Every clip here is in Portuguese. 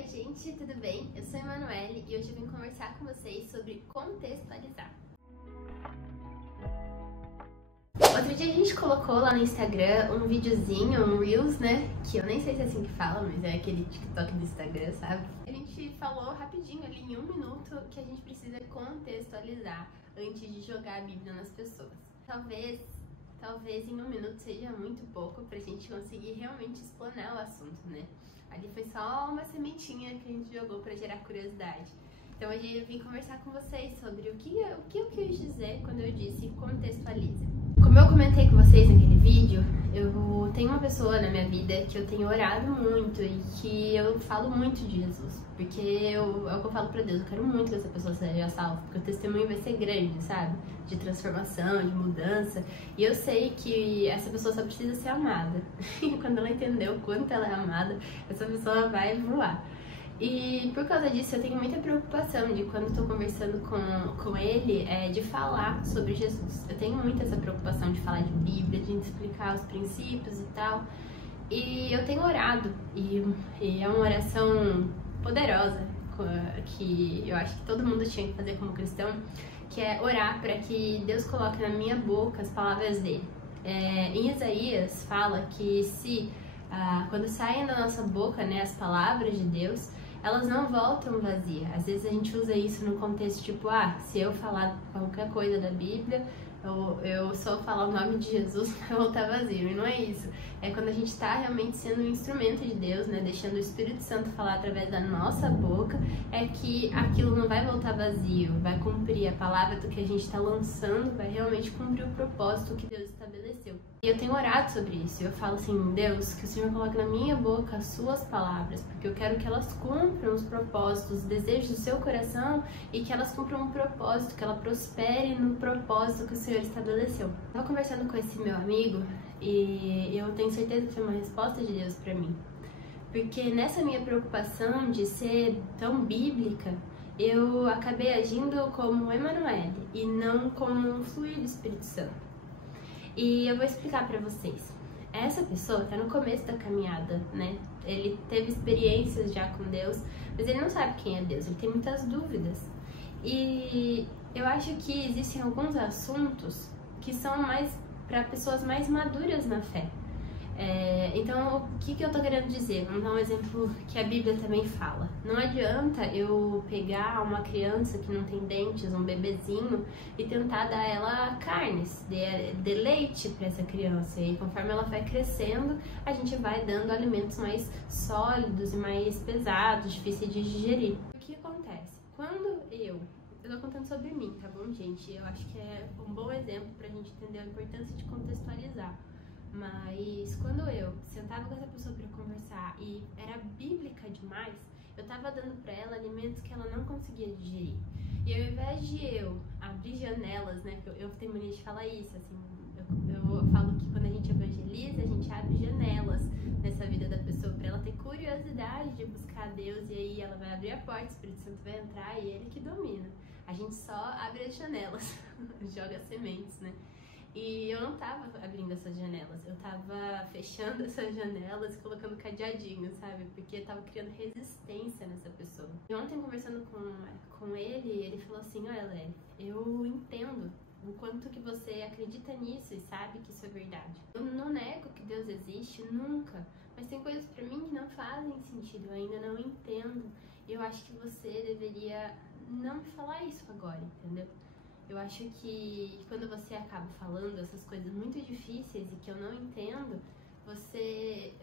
Oi gente, tudo bem? Eu sou a Emanuele e hoje eu vim conversar com vocês sobre contextualizar. Outro dia a gente colocou lá no Instagram um videozinho, um Reels, né? Que eu nem sei se é assim que fala, mas é aquele TikTok do Instagram, sabe? A gente falou rapidinho ali em 1 minuto que a gente precisa contextualizar antes de jogar a Bíblia nas pessoas. Talvez em 1 minuto seja muito pouco pra gente conseguir realmente explanar o assunto, né? Ali foi só uma sementinha que a gente jogou pra gerar curiosidade. Então hoje eu vim conversar com vocês sobre o que eu quis dizer quando eu disse contextualiza. Como eu comentei com vocês naquele vídeo, eu tenho uma pessoa na minha vida que eu tenho orado muito e que eu falo muito de Jesus. Porque é o que eu falo pra Deus, eu quero muito que essa pessoa seja salva, porque o testemunho vai ser grande, sabe? De transformação, de mudança. E eu sei que essa pessoa só precisa ser amada. E quando ela entender o quanto ela é amada, essa pessoa vai voar. E por causa disso eu tenho muita preocupação de quando estou conversando com ele, de falar sobre Jesus. Eu tenho muito essa preocupação de falar de Bíblia, de explicar os princípios e tal. E eu tenho orado, e é uma oração poderosa, que eu acho que todo mundo tinha que fazer como cristão, que é orar para que Deus coloque na minha boca as palavras dele. Em Isaías fala que quando saem da nossa boca, né, as palavras de Deus, elas não voltam vazias. Às vezes a gente usa isso no contexto tipo, se eu falar qualquer coisa da Bíblia, eu só falar o nome de Jesus, vai voltar vazio. E não é isso. É quando a gente está realmente sendo um instrumento de Deus, né, deixando o Espírito Santo falar através da nossa boca, é que aquilo não vai voltar vazio, vai cumprir a palavra do que a gente está lançando, vai realmente cumprir o propósito que Deus estabeleceu. E eu tenho orado sobre isso. Eu falo assim, Deus, que o Senhor coloque na minha boca as suas palavras, porque eu quero que elas cumpram os propósitos, os desejos do seu coração e que elas cumpram um propósito, que ela prospere no propósito que o Senhor estabeleceu. Eu estava conversando com esse meu amigo e eu tenho certeza que foi uma resposta de Deus para mim. Porque nessa minha preocupação de ser tão bíblica, eu acabei agindo como Emanuele e não como um fluir do Espírito Santo. E eu vou explicar pra vocês. Essa pessoa tá no começo da caminhada, né? Ele teve experiências já com Deus, mas ele não sabe quem é Deus, ele tem muitas dúvidas. E eu acho que existem alguns assuntos que são mais para pessoas mais maduras na fé. Então, o que eu tô querendo dizer? Vamos dar um exemplo que a Bíblia também fala. Não adianta eu pegar uma criança que não tem dentes, um bebezinho, e tentar dar ela carnes, de leite para essa criança. E conforme ela vai crescendo, a gente vai dando alimentos mais sólidos e mais pesados, difíceis de digerir. O que acontece? Quando eu tô contando sobre mim, tá bom, gente? Eu acho que é um bom exemplo pra gente entender a importância de contextualizar. Mas quando eu sentava com essa pessoa para conversar e era bíblica demais, eu tava dando para ela alimentos que ela não conseguia digerir. E ao invés de eu abrir janelas, né, eu tenho mania de falar isso, assim, eu falo que quando a gente evangeliza, a gente abre janelas nessa vida da pessoa para ela ter curiosidade de buscar a Deus, e aí ela vai abrir a porta, o Espírito Santo vai entrar e ele que domina. A gente só abre as janelas, joga sementes, né? E eu não tava abrindo essas janelas, eu tava fechando essas janelas e colocando cadeadinho, sabe? Porque eu tava criando resistência nessa pessoa. E ontem, conversando com ele falou assim, olha, Lely, eu entendo o quanto que você acredita nisso e sabe que isso é verdade. Eu não nego que Deus existe, nunca. Mas tem coisas pra mim que não fazem sentido, eu ainda não entendo. E eu acho que você deveria não me falar isso agora, entendeu? Eu acho que quando você acaba falando essas coisas muito difíceis e que eu não entendo,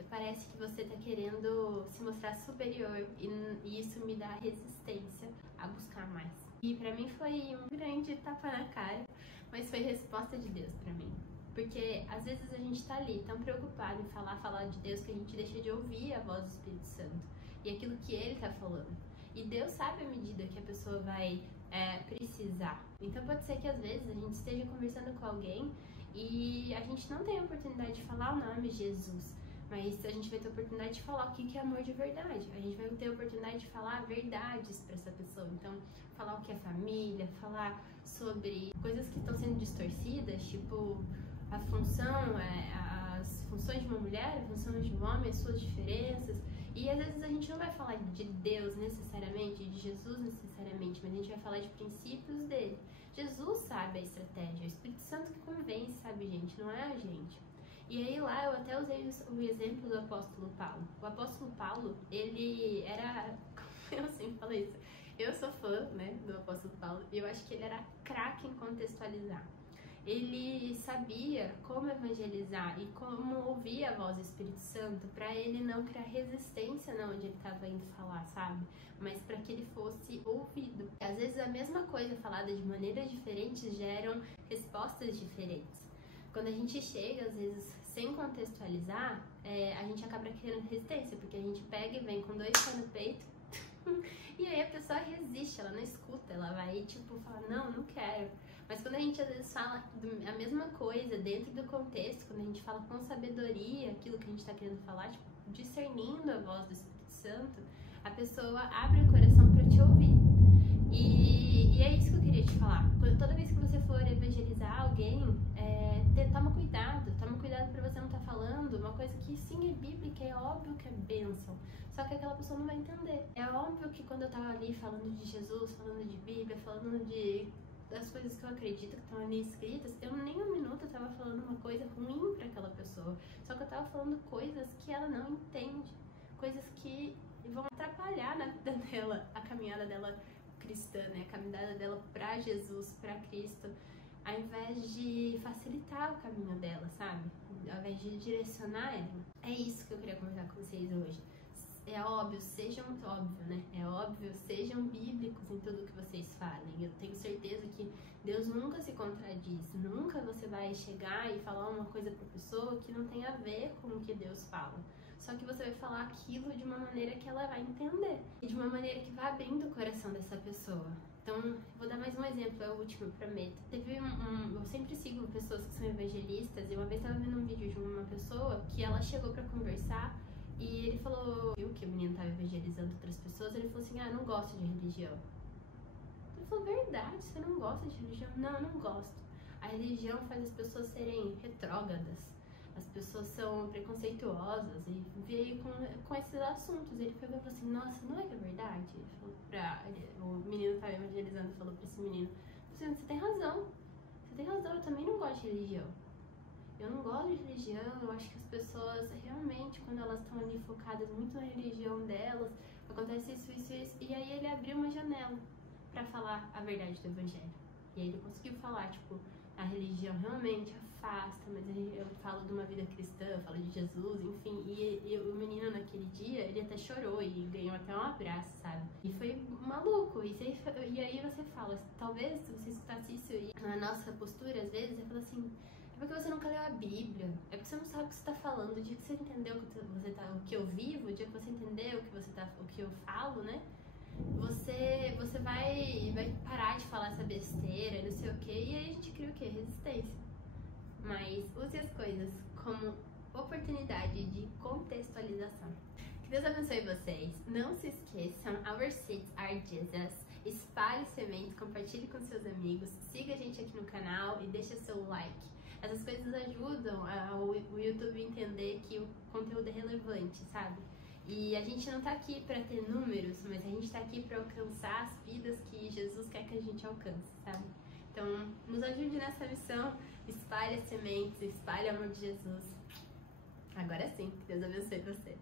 parece que você tá querendo se mostrar superior e isso me dá resistência a buscar mais. E pra mim foi um grande tapa na cara, mas foi resposta de Deus pra mim. Porque às vezes a gente tá ali tão preocupado em falar de Deus que a gente deixa de ouvir a voz do Espírito Santo e aquilo que Ele tá falando. E Deus sabe a medida que a pessoa vai precisar. Então pode ser que às vezes a gente esteja conversando com alguém e a gente não tem a oportunidade de falar o nome de Jesus, mas a gente vai ter a oportunidade de falar o que é amor de verdade. A gente vai ter a oportunidade de falar verdades para essa pessoa. Então, falar o que é família, falar sobre coisas que estão sendo distorcidas, tipo as funções de uma mulher, as funções de um homem, as suas diferenças. E às vezes a gente não vai falar de Deus necessariamente, de Jesus necessariamente, mas a gente vai falar de princípios dele. Jesus sabe a estratégia, o Espírito Santo que convence, sabe, gente, não é a gente. E aí lá eu até usei o exemplo do apóstolo Paulo. O apóstolo Paulo, ele era, eu sempre falo isso, eu sou fã, né, do apóstolo Paulo, e eu acho que ele era craque em contextualizar. Ele sabia como evangelizar e como ouvir a voz do Espírito Santo para ele não criar resistência na onde ele estava indo falar, sabe? Mas para que ele fosse ouvido. Às vezes a mesma coisa falada de maneiras diferentes geram respostas diferentes. Quando a gente chega, às vezes, sem contextualizar, a gente acaba criando resistência, porque a gente pega e vem com 2 pés no peito e aí a pessoa resiste, ela não escuta, ela vai tipo falar, não quero. Mas quando a gente às vezes fala a mesma coisa dentro do contexto, quando a gente fala com sabedoria aquilo que a gente está querendo falar, tipo, discernindo a voz do Espírito Santo, a pessoa abre o coração para te ouvir. E é isso que eu queria te falar. Toda vez que você for evangelizar alguém, toma cuidado para você não estar falando uma coisa que sim é bíblica, é óbvio que é bênção, só que aquela pessoa não vai entender. É óbvio que quando eu tava ali falando de Jesus, falando de Bíblia, falando das coisas que eu acredito que estão ali escritas, eu nem um minuto eu tava falando uma coisa ruim para aquela pessoa, só que eu tava falando coisas que ela não entende, coisas que vão atrapalhar na vida dela, a caminhada dela cristã, né? A caminhada dela para Jesus, para Cristo, ao invés de facilitar o caminho dela, sabe? Ao invés de direcionar ela. É isso que eu queria conversar com vocês hoje. É óbvio, sejam bíblicos em tudo que vocês falem. Eu tenho certeza que Deus nunca se contradiz. Nunca você vai chegar e falar uma coisa para a pessoa que não tem a ver com o que Deus fala. Só que você vai falar aquilo de uma maneira que ela vai entender. E de uma maneira que vai abrindo o coração dessa pessoa. Então, vou dar mais um exemplo, é o último, eu prometo. Eu sempre sigo pessoas que são evangelistas, e uma vez eu estava vendo um vídeo de uma pessoa que ela chegou para conversar, e ele falou, viu que o menino estava evangelizando outras pessoas, ele falou assim, não gosto de religião. Ele falou, verdade, você não gosta de religião? Não gosto. A religião faz as pessoas serem retrógradas. As pessoas são preconceituosas, e veio com esses assuntos. Ele pegou e falou assim, nossa, não é que é verdade? Ele falou o menino estava evangelizando, falou pra esse menino, você tem razão, eu também não gosto de religião. Eu não gosto de religião, eu acho que as pessoas realmente, quando elas estão ali focadas muito na religião delas, acontece isso, e aí ele abriu uma janela pra falar a verdade do evangelho. E aí ele conseguiu falar, tipo, a religião realmente afasta, mas eu falo de uma vida cristã, eu falo de Jesus, enfim. E o menino naquele dia, ele até chorou e ganhou até um abraço, sabe? E foi maluco. E aí você fala, talvez se você escutasse isso e na nossa postura, às vezes, você fala assim, é porque você nunca leu a Bíblia, é porque você não sabe o que você tá falando. O dia que você entendeu o que eu vivo, o dia que você entendeu o que eu falo, né? Você vai parar de falar essa besteira, não sei o que, e aí a gente cria o que? Resistência. Mas use as coisas como oportunidade de contextualização. Que Deus abençoe vocês. Não se esqueçam, our seeds are Jesus. Espalhe sementes, compartilhe com seus amigos, siga a gente aqui no canal e deixa seu like. Essas coisas ajudam o YouTube a entender que o conteúdo é relevante, sabe? E a gente não tá aqui para ter números, mas a gente tá aqui para alcançar as vidas que Jesus quer que a gente alcance, sabe? Então, nos ajude nessa missão, espalhe as sementes, espalhe o amor de Jesus. Agora sim, que Deus abençoe você.